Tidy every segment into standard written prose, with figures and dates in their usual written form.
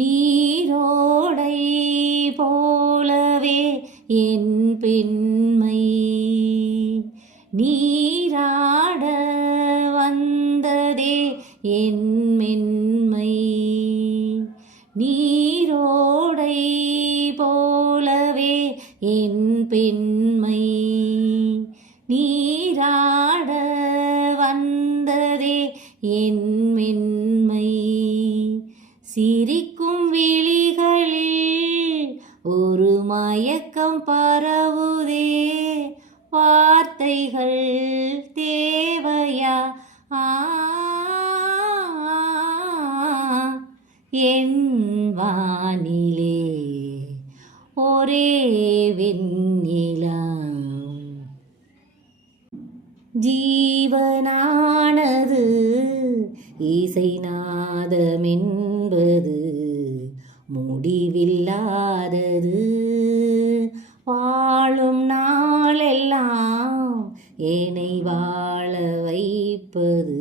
நீரோடை போலவே என் பெண்மை நீராட வந்ததே என் மென்மை நீரோடை போலவே என் பெண்மை நீராட வந்ததே என் மென்மை சிரிக்கும் விழிகளில் ஒரு மயக்கம் பரவுதே வார்த்தைகள் தேவையா என் வானிலே ஒரே வெண்ணிலா ஜீவனானது இசை நாதமென்பது முடிவில்லாதது வாழும் நாளெல்லாம் என்னை வாழ வைப்பது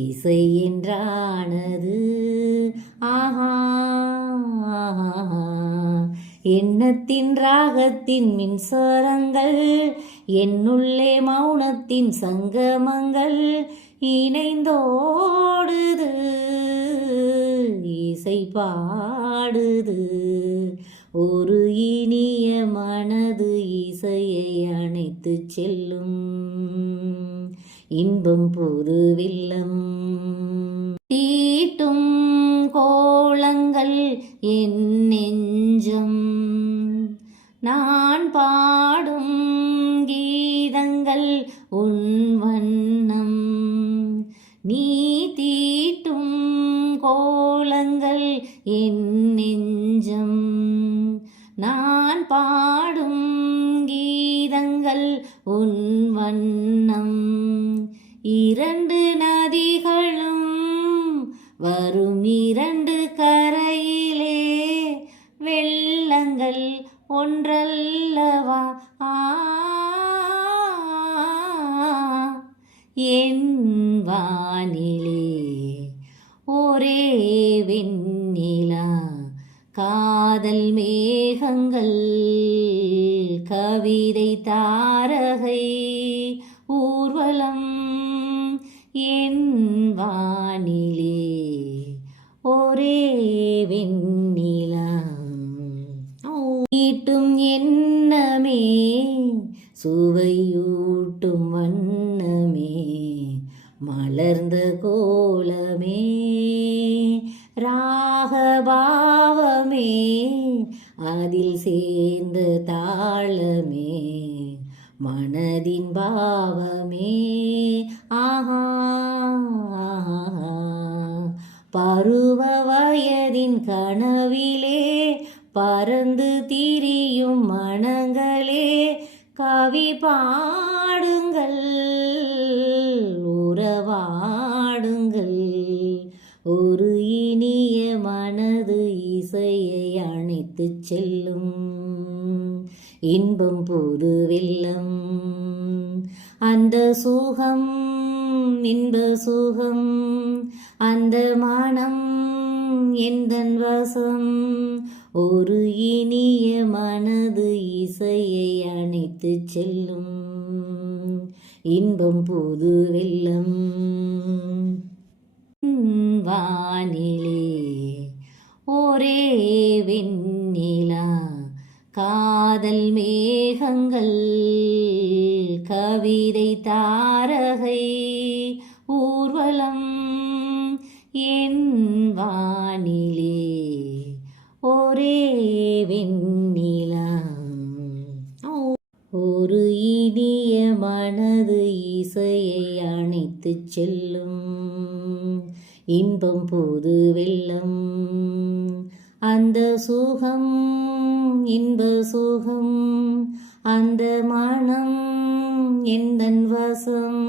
இசை என்றானது ஆஹா எண்ணத்தின் ராகத்தின் மின்சாரங்கள் என்னுள்ளே மௌனத்தின் சங்கமங்கள் இணைந்தோடுது இசை பாடுது ஒரு இனிய மனது இசையை அணைத்து செல்லும் இன்பம் புது வில்லம் தீட்டும் கோலங்கள் என் நெஞ்சம் நான் பாடும் கீதங்கள் உன் வண்ணம் நீ தீட்டும் கோலங்கள் என் நெஞ்சம் நான் பாடும் கீதங்கள் உன் வண்ணம் இரண்டு நதிகளும் வரும் இரண்டு கரையிலே வெள்ளங்கள் ஒன்றல்லவா என் வானிலே ஒரே வெண்ணிலா காதல் மேகங்கள் கவிதை தாரகை ஊர்வலம் என் வானிலே ஒரே வெண்ணிலா ஈட்டும் எண்ணமே சுவையூட்டும் வண்ணமே மலர்ந்த கோலமே ராகபாவமே அதில் சேர்ந்த தாளமே மனதின் பாவமே ஆஹா பருவ வயதின் கனவிலே பறந்து திரியும் மனங்களே கவி பாடுங்கள் உறவாடுங்கள் ஒரு இனிய மனது இசையை அணைத்து செல்லும் இன்பம் புது வெல்லம் அந்த சுகம் இன்ப சுகம் அந்த மனம் எந்தன் வசம் ஒரு இனிய மனது இசையை அணைத்து செல்லும் இன்பம் புது வெல்லம் வானிலே ஒரே வெண்ணிலா காதல் மேகங்கள் கவிதை தாரகை ஊர்வலம் என் வானிலே ஒரே வெண்ணிலா ஒரு இனிய மனது இசையை அணைத்து செல்லும் இன்பம் புது வெல்லம் அந்த சுகம் இன்ப சுகம் அந்த மனம் எந்தன் வசம்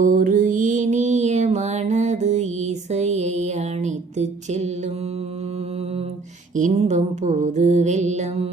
ஒரு இனிய மனது இசையை அணைத்து செல்லும் இன்பம் புது வெல்லம்